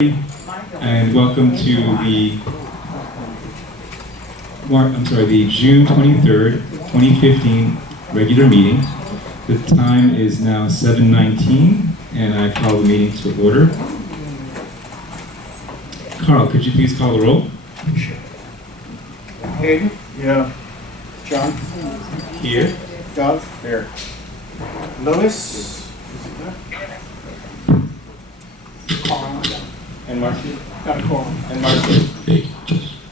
And welcome to the June 23rd, 2015 regular meeting. The time is now 7:19, and I call the meeting to order. Carl, could you please call the roll? Hayden? Yeah. John? Here. Doug? Here. Louis? Carl? And Marcy? Got a call. And Marcy?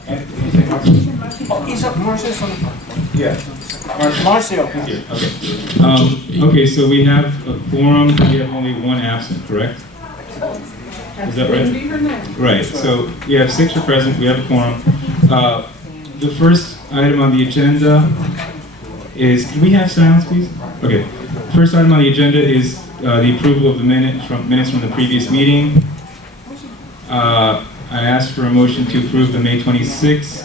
And did you say Marcy? Oh, he's up. Marcio's on the front. Yeah. Marcio. Here. Okay. Okay, so we have a quorum. We have only one absent, correct? Is that right? Right, so we have 6 are present, we have a quorum. The first item on the agenda is, can we have silence, please? Okay. First item on the agenda is the approval of the minutes from the previous meeting. I asked for a motion to approve the May 26,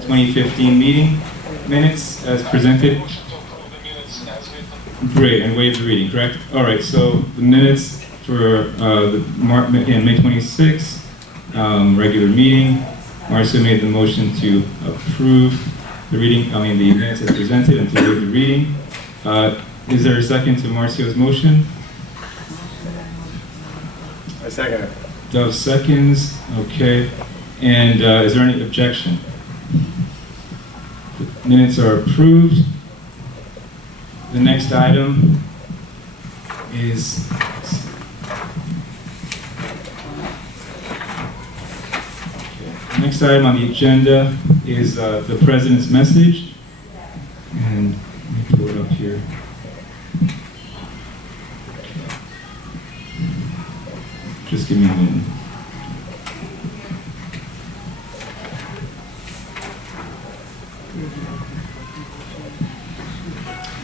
2015 meeting minutes as presented. Great, and waive the reading, correct? All right, so the minutes for the May 26 regular meeting. Marcia made the motion to approve the the minutes as presented and to waive the reading. Is there a second to Marcio's motion? I second it. Dove seconds, okay. And is there any objection? The minutes are approved. The next item is the next item on the agenda is the President's message. And let me pull it up here. Just give me a minute.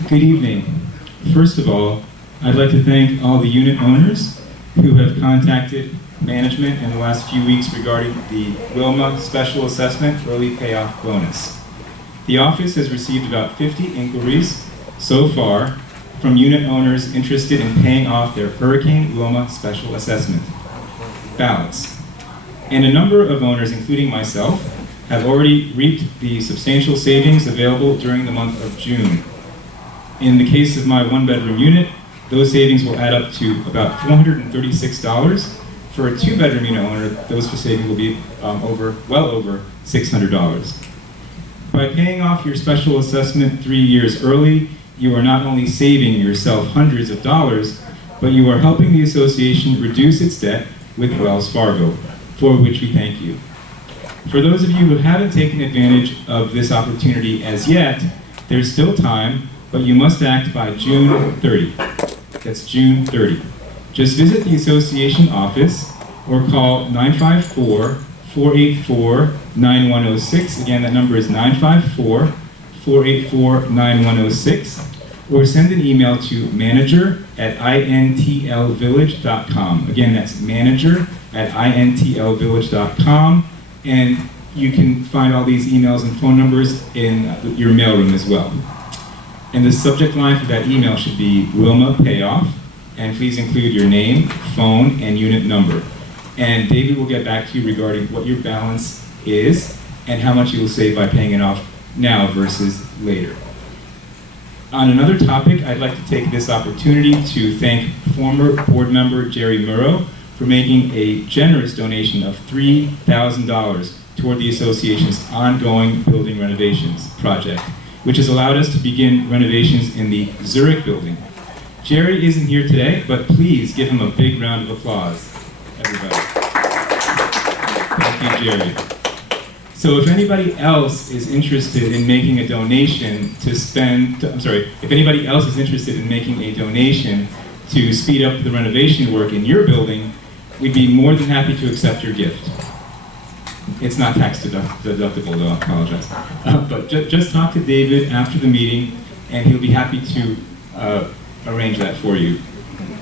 Good evening. First of all, I'd like to thank all the unit owners who have contacted management in the last few weeks regarding the Wilma Special Assessment Early Payoff Bonus. The office has received about 50 inquiries so far from unit owners interested in paying off their Hurricane Wilma Special Assessment balance. And a number of owners, including myself, have already reaped the substantial savings available during the month of June. In the case of my 1-bedroom unit, those savings will add up to about $436. For a 2-bedroom unit owner, those savings will be well over $600. By paying off your special assessment 3 years early, you are not only saving yourself hundreds of dollars, but you are helping the association reduce its debt with Wells Fargo, for which we thank you. For those of you who haven't taken advantage of this opportunity as yet, there's still time, but you must act by June 30. That's June 30. Just visit the association office or call 954-484-9106. Again, that number is 954-484-9106. Or send an email to manager@intlvillage.com. Again, that's manager@intlvillage.com. And you can find all these emails and phone numbers in your mailroom as well. And the subject line for that email should be Wilma Payoff. And please include your name, phone, and unit number. And David will get back to you regarding what your balance is and how much you will save by paying it off now versus later. On another topic, I'd like to take this opportunity to thank former board member Jerry Murrow for making a generous donation of $3,000 toward the association's ongoing building renovations project, which has allowed us to begin renovations in the Zurich building. Jerry isn't here today, but please give him a big round of applause, everybody. Thank you, Jerry. So if anybody else is interested in making a donation if anybody else is interested in making a donation to speed up the renovation work in your building, we'd be more than happy to accept your gift. It's not tax deductible, though, I apologize. But just talk to David after the meeting, and he'll be happy to arrange that for you.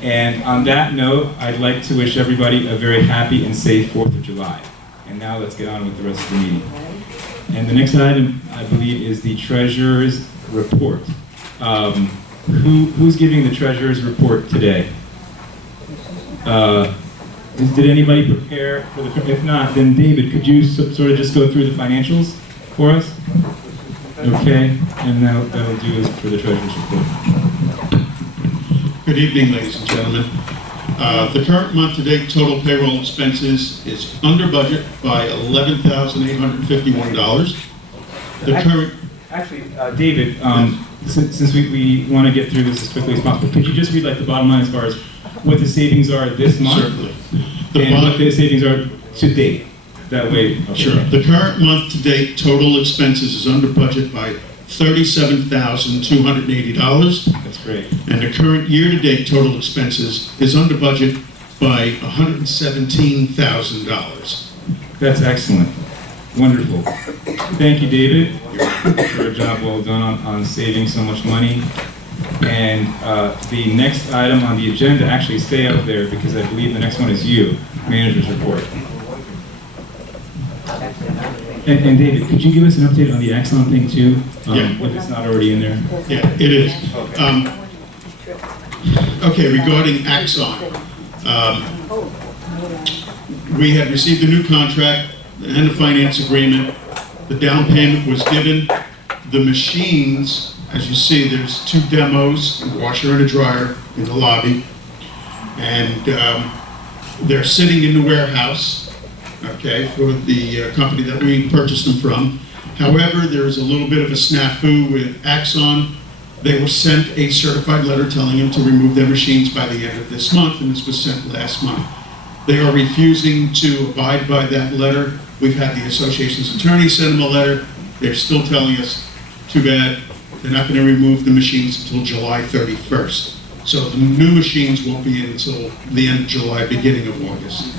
And on that note, I'd like to wish everybody a very happy and safe 4th of July. And now let's get on with the rest of the meeting. And the next item, I believe, is the treasurer's report. Who's giving the treasurer's report today? Did anybody prepare for the, if not, then David, could you sort of just go through the financials for us? Okay, and that'll do us for the treasurer's report. Good evening, ladies and gentlemen. The current month-to-date total payroll expenses is under budget by $11,851. The current... Actually, David, since we want to get through this as quickly as possible, could you just read like the bottom line as far as what the savings are this month? Certainly. And what the savings are to date? That way. Okay. Sure. The current month-to-date total expenses is under budget by $37,280. That's great. And the current year-to-date total expenses is under budget by $117,000. That's excellent. Wonderful. Thank you, David, for a job well done on saving so much money. And the next item on the agenda, actually stay up there because I believe the next one is you, manager's report. And David, could you give us an update on the Axon thing too? Yeah. If it's not already in there? Yeah, it is. Okay, regarding Axon, we had received a new contract and a finance agreement. The down payment was given. The machines, as you see, there's 2 demos, a washer and a dryer in the lobby. And they're sitting in the warehouse, okay, for the company that we purchased them from. However, there is a little bit of a snafu with Axon. They were sent a certified letter telling them to remove their machines by the end of this month, and this was sent last month. They are refusing to abide by that letter. We've had the association's attorney send them a letter. They're still telling us, too bad, they're not going to remove the machines until July 31st. So the new machines won't be in until the end of July, beginning of August.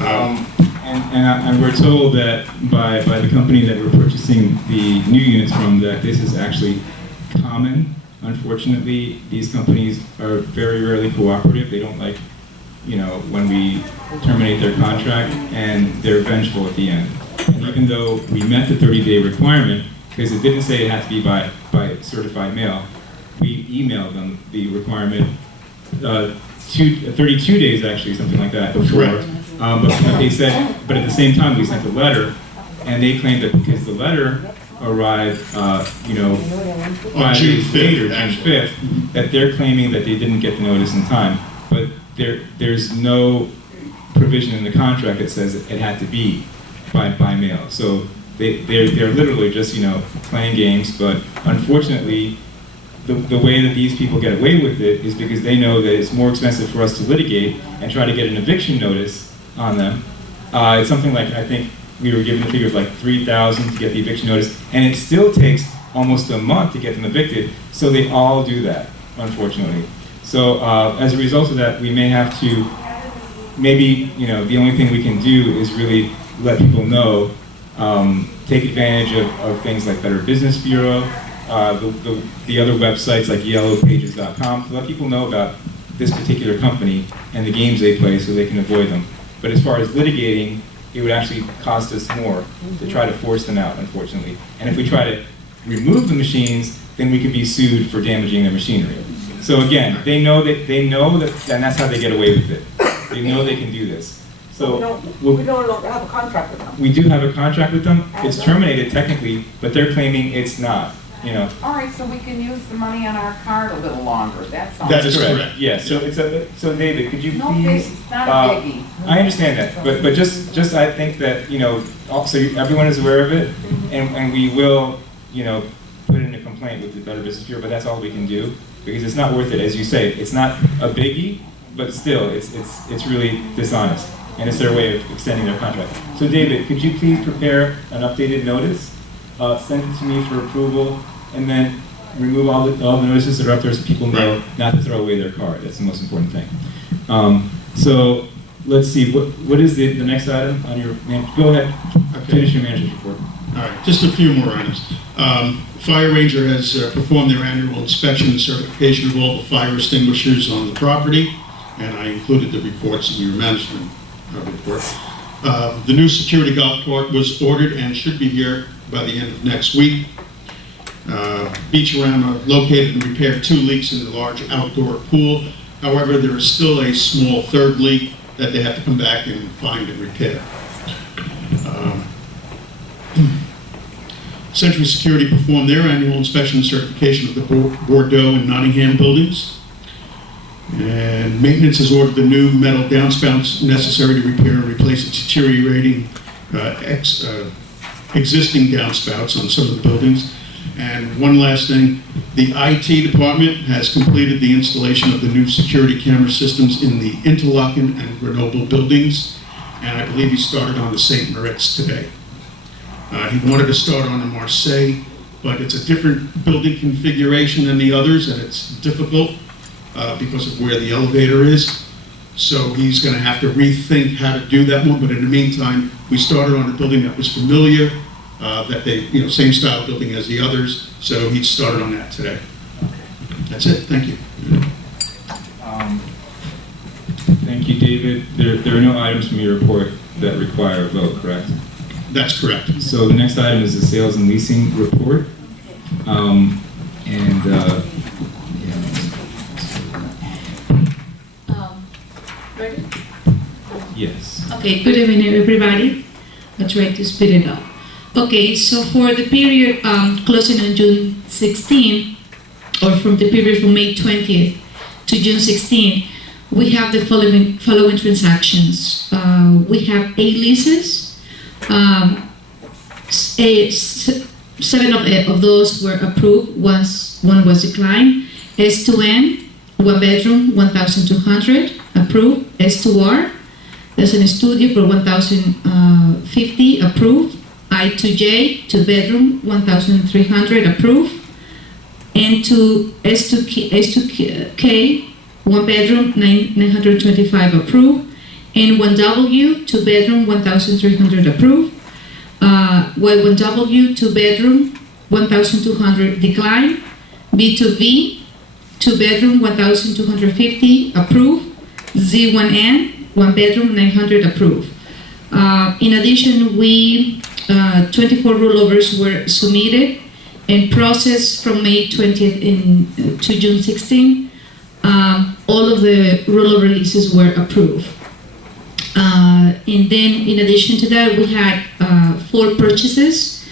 And we're told that by the company that we're purchasing the new units from, that this is actually common. Unfortunately, these companies are very rarely cooperative. They don't like, when we terminate their contract, and they're vengeful at the end. And even though we met the 30-day requirement, because it didn't say it had to be by certified mail, we emailed them the requirement 32 days, actually, something like that, before. Correct. But they said, but at the same time, we sent a letter, and they claimed that because the letter arrived, On 5 June days later, 5th, June actually. 5th, that they're claiming that they didn't get the notice in time. But there's no provision in the contract that says it had to be by mail. So they're literally just, playing games. But unfortunately, the way that these people get away with it is because they know that it's more expensive for us to litigate and try to get an eviction notice on them. It's something like, I think we were given the figure of like $3,000 to get the eviction notice, and it still takes almost a month to get them evicted. So they all do that, unfortunately. So as a result of that, we may have to, maybe, the only thing we can do is really let people know, take advantage of things like Better Business Bureau, the other websites like yellowpages.com, to let people know about this particular company and the games they play so they can avoid them. But as far as litigating, it would actually cost us more to try to force them out, unfortunately. And if we try to remove the machines, then we could be sued for damaging their machinery. So again, they know that, and that's how they get away with it. They know they can do this. So we no longer have a contract with them. we do have a contract with them. It's terminated technically, but they're claiming it's not. All right, so we can use the money on our card a little longer. That's all. That is correct. Yes. So so David, could you No please? big, not a biggie. I understand that, but just I think that so everyone is aware of it, and we will put in a complaint with the Better Business Bureau, but that's all we can do because it's not worth it. As you say, it's not a biggie, but still, it's really dishonest, and it's their way of extending their contract. So David, could you please prepare an updated notice, send it to me for approval, and then remove all the notices that are up there so people know not to throw away their car. That's the most important thing. So let's see, what is the next item on your, go ahead, finish your manager's report. All right, just a few more items. Fire Ranger has performed their annual inspection and certification of all the fire extinguishers on the property, and I included the reports in your management report. The new security golf cart was ordered and should be here by the end of next week. Beachorama located and repaired 2 leaks in the large outdoor pool. However, there is still a small third leak that they have to come back and find and repair. Century Security performed their annual inspection and certification of the Bordeaux and Nottingham buildings. And maintenance has ordered the new metal downspouts necessary to repair and replace the deteriorating existing downspouts on some of the buildings. And one last thing, the IT department has completed the installation of the new security camera systems in the Interlaken and Grenoble buildings, and I believe he started on the St. Moritz today. He wanted to start on the Marseille, but it's a different building configuration than the others, and it's difficult because of where the elevator is. So he's going to have to rethink how to do that one, but in the meantime, we started on a building that was familiar, that they, same style building as the others, so he started on that today. That's it, thank you. Thank you, David. There are no items from your report that require a vote, correct? That's correct. So the next item is the sales and leasing report. Ready? Yes. Okay, good evening, everybody. I'll try to speed it up. Okay, so for the period closing on June 16, or from the period from May 20th to June 16, we have the following transactions. We have 8 leases. 7 of those were approved, one was declined. S2N, 1 bedroom, 1,200, approved. S2R, there's an studio for 1,050, approved. I2J, 2 bedroom, 1,300, approved. S2K, 1 bedroom, 925, approved. N1W, 2 bedroom, 1,300, approved. Y1W, 2 bedroom, 1,200, declined. B2V, 2 bedroom, 1,250, approved. Z1N, 1 bedroom, 900, approved. In addition, 24 rollovers were submitted and processed from May 20th to June 16. All of the rollover leases were approved. And then, in addition to that, we had 4 purchases.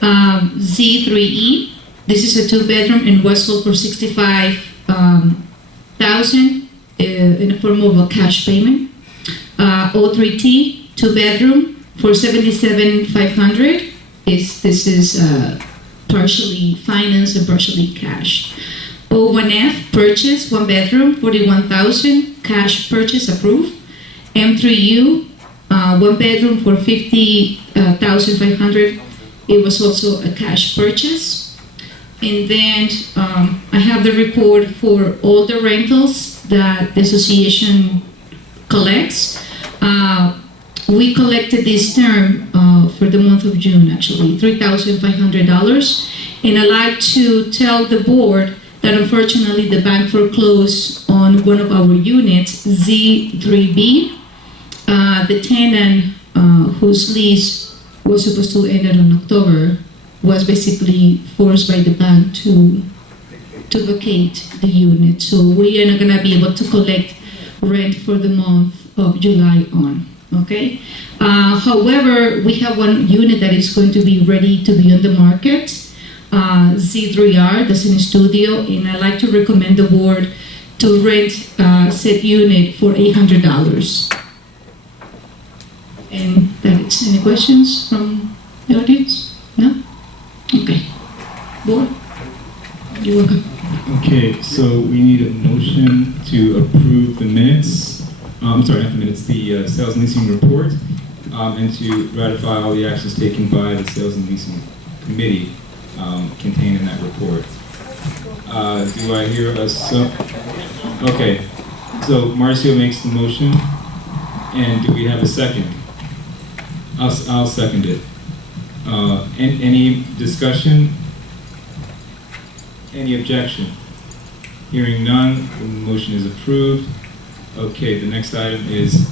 Z3E, this is a 2 bedroom and was sold for $65,000 in the form of a cash payment. O3T, 2 bedroom for $77,500. This is partially financed and partially cash. O1F, purchase, 1 bedroom, $41,000, cash purchase approved. M3U, 1 bedroom for $50,500. It was also a cash purchase. And then I have the report for all the rentals that the association collects. We collected this term for the month of June, actually, $3,500. And I'd like to tell the board that unfortunately the bank foreclosed on one of our units, Z3B. The tenant whose lease was supposed to end in October was basically forced by the bank to vacate the unit. So we are not going to be able to collect rent for the month of July on. Okay. However, we have one unit that is going to be ready to be on the market, Z3R, that's in a studio, and I'd like to recommend the board to rent said unit for $800. And that's any questions from the audience? No? Okay. Board? You're welcome. Okay, so we need a motion to approve the minutes. Not the minutes, the sales and leasing report, and to ratify all the actions taken by the sales and leasing committee contained in that report. Do I hear a Okay, so Marcio makes the motion, and do we have a second? I'll second it. Any discussion? Any objection? Hearing none, the motion is approved. Okay, the next item is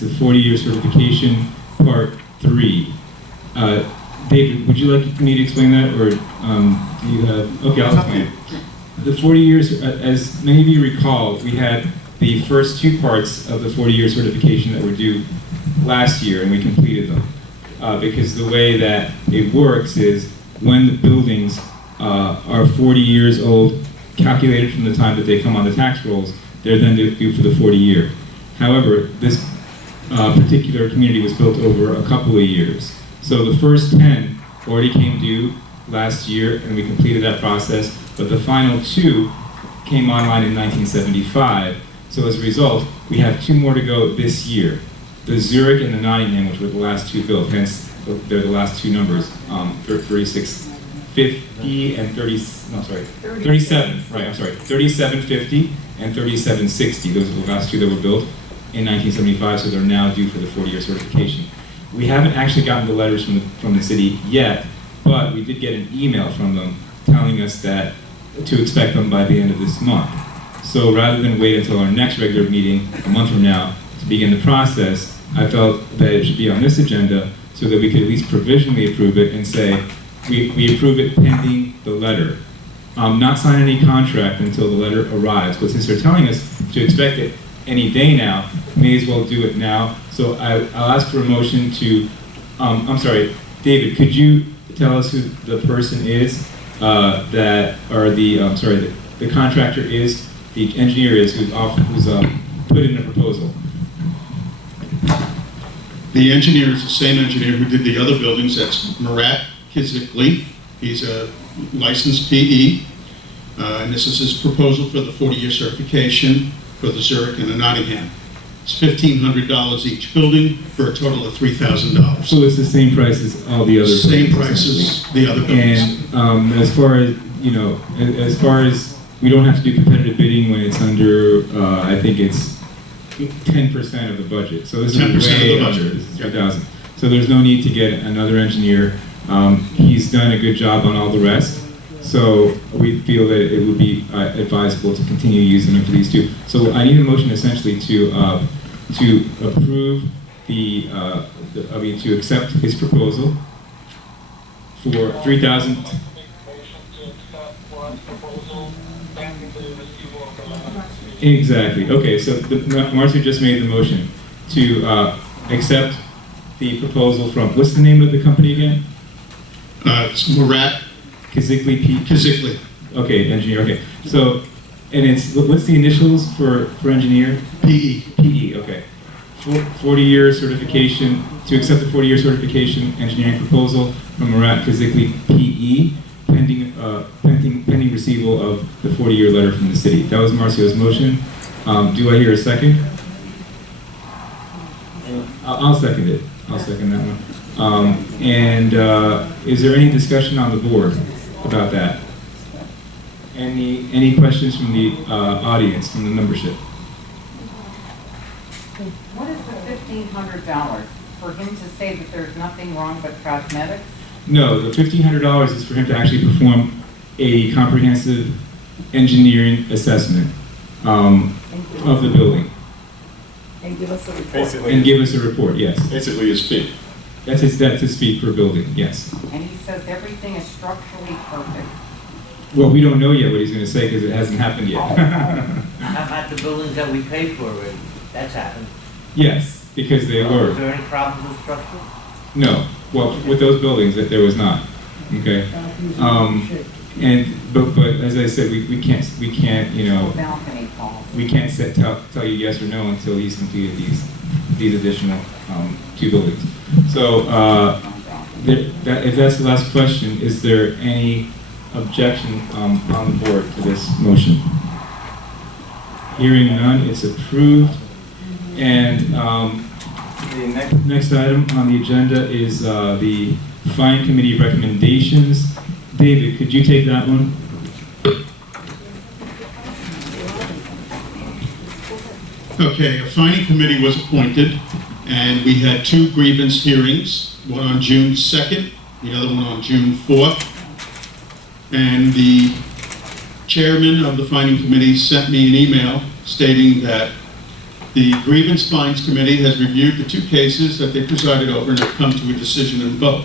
the 40-year certification, part 3. David, would you like me to explain that, or do you have? Okay, I'll explain it. the 40 years, as many of you recall, we had the first two parts of the 40-year certification that were due last year, and we completed them. Because the way that it works is when the buildings are 40 years old, calculated from the time that they come on the tax rolls, they're then due for the 40-year. However, this particular community was built over a couple of years. So the first 10 already came due last year, and we completed that process, but the final 2 came online in 1975. So as a result, we have 2 more to go this year. The Zurich and the Nottingham, which were the last 2 built, hence they're the last 2 numbers, 3650 and 37, right, I'm sorry, 3750 and 3760. Those are the last 2 that were built in 1975, so they're now due for the 40-year certification. We haven't actually gotten the letters from the city yet, but we did get an email from them telling us that to expect them by the end of this month. So rather than wait until our next regular meeting a month from now to begin the process, I felt that it should be on this agenda so that we could at least provisionally approve it and say, we approve it pending the letter. Not sign any contract until the letter arrives, but since they're telling us to expect it any day now, may as well do it now. So I'll ask for a motion to, I'm sorry, David, could you tell us who the person is that, or the contractor is, the engineer is, who's put in a proposal? The engineer is the same engineer who did the other buildings. That's Murat Kizikli. He's a licensed PE. And this is his proposal for the 40-year certification for the Zurich and the Nottingham. It's $1,500 each building for a total of $3,000. So it's the same price as all the other Same buildings, price as the other buildings. And as far as, as far as we don't have to do competitive bidding when it's under, I think it's 10% of the budget. So this is 10% of way the budget. under, this is 3,000. So there's no need to get another engineer. He's done a good job on all the rest. So we feel that it would be advisable to continue using them for these 2. So I need a motion essentially to approve to accept his proposal for $3,000. Exactly. Okay. So Marcia just made the motion to accept the proposal from, what's the name of the company again? It's Murat Kizikli. Kizikli. Okay, engineer. Okay. So, and it's, what's the initials for engineer? PE. PE. Okay. 40-year certification, to accept the 40-year certification engineering proposal from Murat Kizikli PE, pending receival of the 40-year letter from the city. That was Marcio's motion. Do I hear a second? I'll second it. I'll second that one. Is there any discussion on the board about that? Any questions from the audience, from the membership? What is the $1,500? For him to say that there's nothing wrong but cosmetics? No, the $1,500 is for him to actually perform a comprehensive engineering assessment of the building. And give us a report. Basically. And give us a report, yes. Basically his fee. That's his fee per building, yes. And he says everything is structurally perfect. Well, we don't know yet what he's going to say because it hasn't happened yet. How about the buildings that we paid for already? That's happened. Yes, because they Is were. there any problems with structure? No, well, with those buildings, that there was not. Okay. But as I said, we can't Balcony falls. we can't tell you yes or no until he's completed these additional 2 buildings. So if that's the last question, is there any objection on the board to this motion? Hearing none, it's approved. And the next item on the agenda is the Fine Committee recommendations. David, could you take that one? Okay, a fining committee was appointed, and we had 2 grievance hearings, one on June 2nd, the other one on June 4th. And the chairman of the fining committee sent me an email stating that the grievance fines committee has reviewed the 2 cases that they presided over and have come to a decision and vote.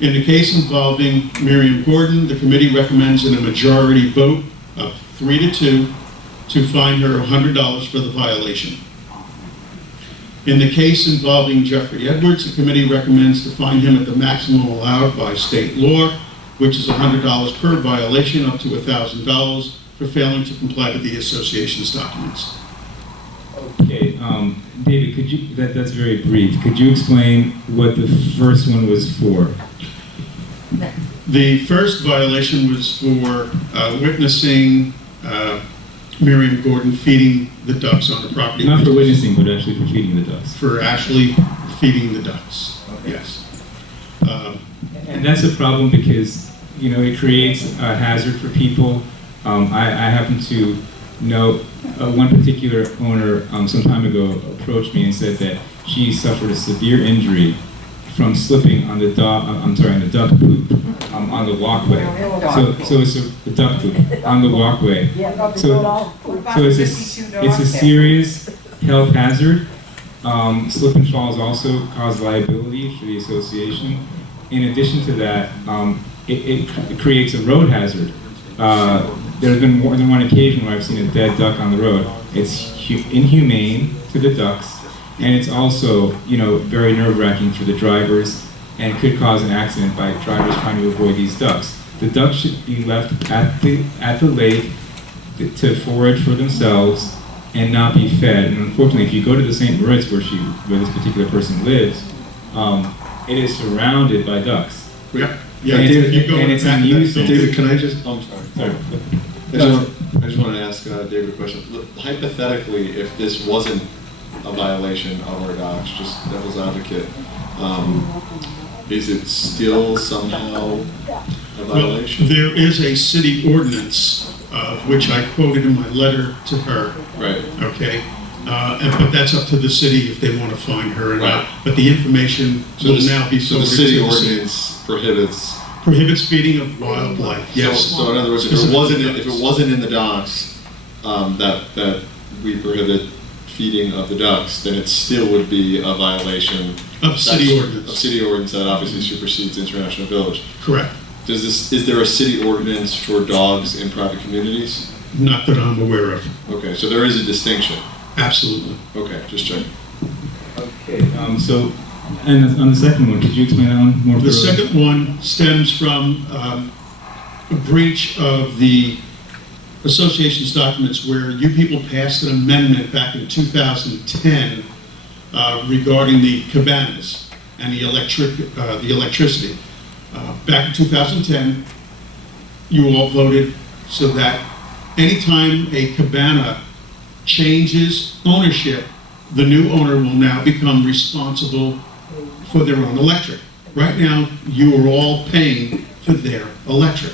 In the case involving Miriam Gordon, the committee recommends in a majority vote of 3-2 to fine her $100 for the violation. In the case involving Jeffrey Edwards, the committee recommends to fine him at the maximum allowed by state law, which is $100 per violation, up to $1,000 for failing to comply with the association's documents. Okay, David, could you, that's very brief. Could you explain what the first one was for? The first violation was for witnessing Miriam Gordon feeding the ducks on the property. Not for witnessing, but actually for feeding the ducks. For actually feeding the ducks, yes. And that's a problem because, you know, it creates a hazard for people. I happen to know one particular owner some time ago approached me and said that she suffered a severe injury from slipping on the duck poop on the walkway. So it's a duck poop on the walkway. So it's a serious health hazard. Slip and falls also cause liability for the association. In addition to that, it creates a road hazard. There's been more than one occasion where I've seen a dead duck on the road. It's inhumane to the ducks, and it's also, you know, very nerve-wracking for the drivers, and could cause an accident by drivers trying to avoid these ducks. The ducks should be left at the lake to forage for themselves and not be fed. And unfortunately, if you go to the St. Moritz where this particular person lives, it is surrounded by ducks. Yeah, And David, you go and it's back in to use. that. David, can I just, Sorry. I just want to ask David a question. Hypothetically, if this wasn't a violation of our docs, just devil's advocate, is it still somehow a violation? Well, there is a city ordinance, which I quoted in my letter to her. Right. Okay, but that's up to the city if they want to fine her or not. Right. But the information will now be so the forwarded city to the ordinance prohibits feeding of wildlife. Yes. So in other words, if it wasn't in the docs, that we prohibit feeding of the ducks, then it still would be a violation Of city ordinance. Of city ordinance that obviously supersedes International Village. Correct. Is there a city ordinance for dogs in private communities? Not that I'm aware of. Okay, so there is a distinction. Absolutely. Okay, just checking. Okay, so, and on the second one, could you explain that one more The thoroughly? second one stems from a breach of the association's documents where you people passed an amendment back in 2010 regarding the cabanas and the electricity. Back in 2010, you all voted so that anytime a cabana changes ownership, the new owner will now become responsible for their own electric. Right now, you are all paying for their electric.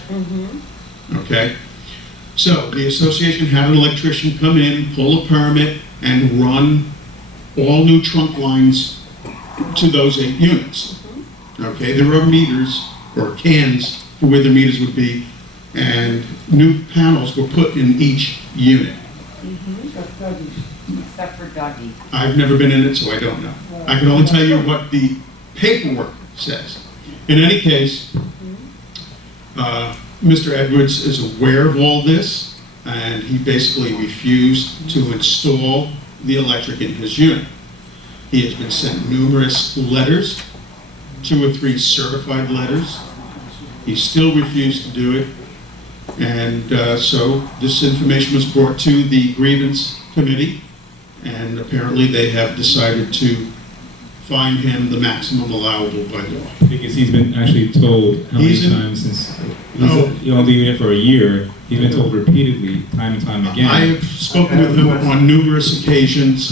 Okay? So the association had an electrician come in, pull a permit, and run all new trunk lines to those 8 units. Okay, there are meters or cans for where the meters would be, and new panels were put in each unit. Except for Dougie. I've never been in it, so I don't know. I can only tell you what the paperwork says. In any case, Mr. Edwards is aware of all this, and he basically refused to install the electric in his unit. He has been sent numerous letters, 2 or 3 certified letters. He still refused to do it. And so this information was brought to the grievance committee, and apparently they have decided to fine him the maximum allowable by law. Because he's been actually told how many times since he's only been here for a year, he's been told repeatedly, time and time again. I have spoken with him on numerous occasions,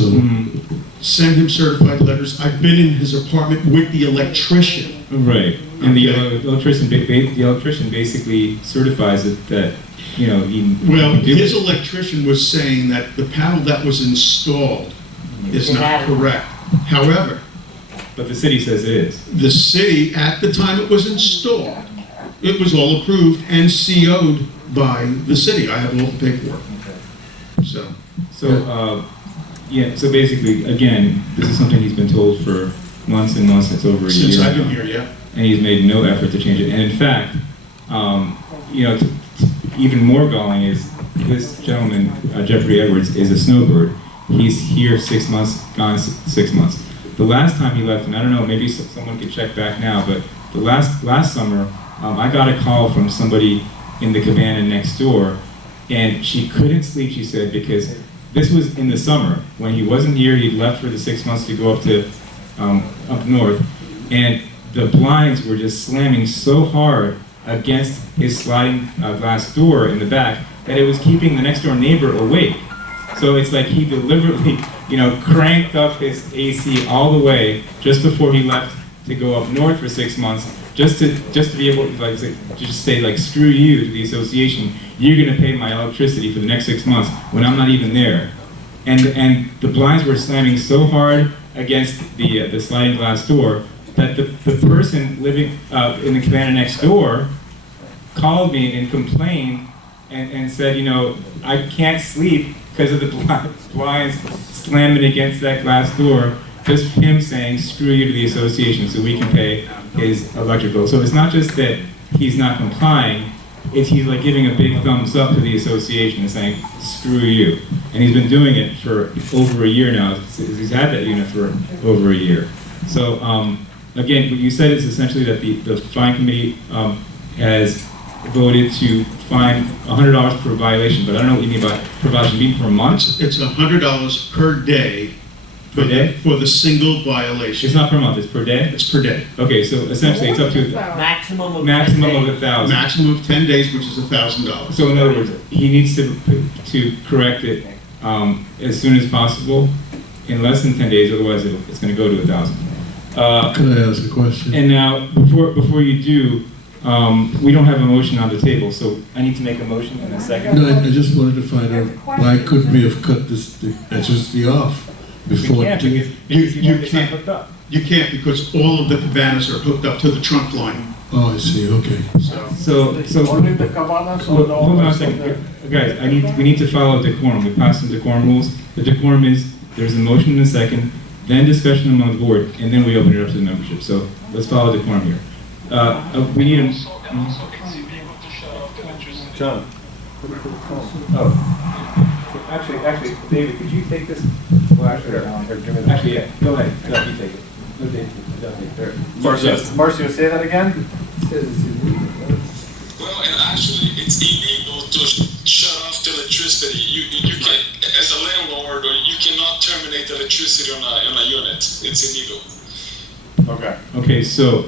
sent him certified letters. I've been in his apartment with the electrician. Right, and the electrician basically certifies that you know, he... Well, his electrician was saying that the panel that was installed is not correct. However, But the city says it is. the city, at the time it was installed, it was all approved and CO'd by the city. I have all the paperwork. So, Yeah, so basically, again, this is something he's been told for months and months, it's over a year since I've been now. here, yeah. and he's made no effort to change it. And in fact, you know, even more galling is this gentleman, Jeffrey Edwards, is a snowbird. He's here 6 months, gone 6 months. The last time he left, and I don't know, maybe someone could check back now, but the last summer, I got a call from somebody in the cabana next door, and she couldn't sleep, she said, because this was in the summer. When he wasn't here, he'd left for the 6 months to go up to up north, and the blinds were just slamming so hard against his sliding glass door in the back that it was keeping the next door neighbor awake. So it's like he deliberately, you know, cranked up his AC all the way just before he left to go up north for 6 months, just to be able to like just say like screw you to the association. You're gonna pay my electricity for the next 6 months when I'm not even there. And the blinds were slamming so hard against the sliding glass door that the person living in the cabana next door called me and complained and said, you know, I can't sleep because of the blinds slamming against that glass door. Just him saying screw you to the association so we can pay his electric bill. So it's not just that he's not complying, it's he's like giving a big thumbs up to the association and saying screw you. And he's been doing it for over a year now. He's had that unit for over a year. So again, what you said is essentially that the fine committee has voted to fine $100 per violation, but I don't know what you mean by per violation. You mean per month? It's $100 per day. Per day? For the single violation. It's not per month, it's per day? It's per day. Okay, so essentially it's up to Maximum of maximum 10 of days. 1,000. Maximum of 10 days, which is $1,000. So in other words, he needs to correct it as soon as possible, in less than 10 days, otherwise it's going to go to 1,000. Can I ask a question? And now, before you do, we don't have a motion on the table, so I need to make a motion in a second. No, I just wanted to find out why couldn't we have cut the electricity off before? We can't because it's not hooked up. You can't because all of the cabanas are hooked up to the trunk line. Oh, I see. Okay. So Only the cabanas or hold the on a owners of second, the... guys. We need to follow decorum. We passed some decorum rules. The decorum is there's a motion in a second, then discussion among the board, and then we open it up to the membership. So let's follow decorum here. We need a. John. Oh. Actually, David, could you take this? Well, actually, yeah. Go ahead. No, you take it. No, David. Marcio, say that again? Well, and actually, it's illegal to shut off the electricity. You can, as a landlord, or you cannot terminate the electricity on a unit. It's illegal. Okay. Okay, so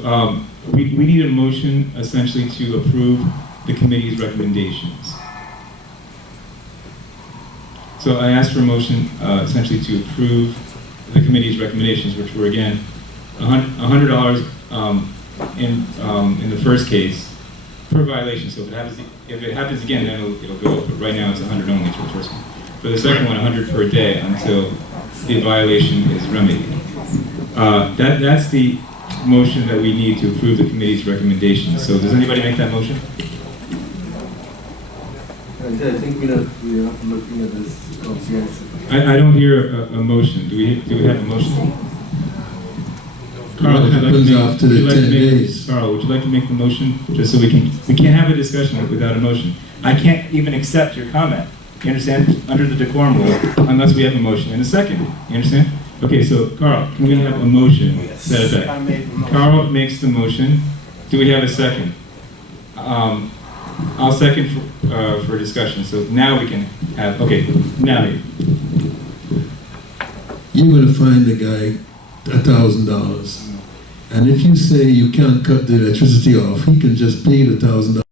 we need a motion essentially to approve the committee's recommendations. So I asked for a motion essentially to approve the committee's recommendations, which were again $100 in the first case per violation. So if it happens again, then it'll go up. But right now it's 100 only for the first one. For the second one, 100 per day until the violation is remedied. That's the motion that we need to approve the committee's recommendations. So does anybody make that motion? I think we are looking at this comprehensively. I don't hear a motion. Do we have a motion? Carl, What happens after the 10 days? Carl, would you like to make the motion just so we can't have a discussion without a motion. I can't even accept your comment. You understand? Under the decorum rule, unless we have a motion in a second. You understand? Okay, so Carl, can we have a motion set I back? made the motion. Carl makes the motion. Do we have a second? I'll second for discussion. So now we can have, okay, now. You're going to fine the guy $1,000. And if you say you can't cut the electricity off, he can just pay the $1,000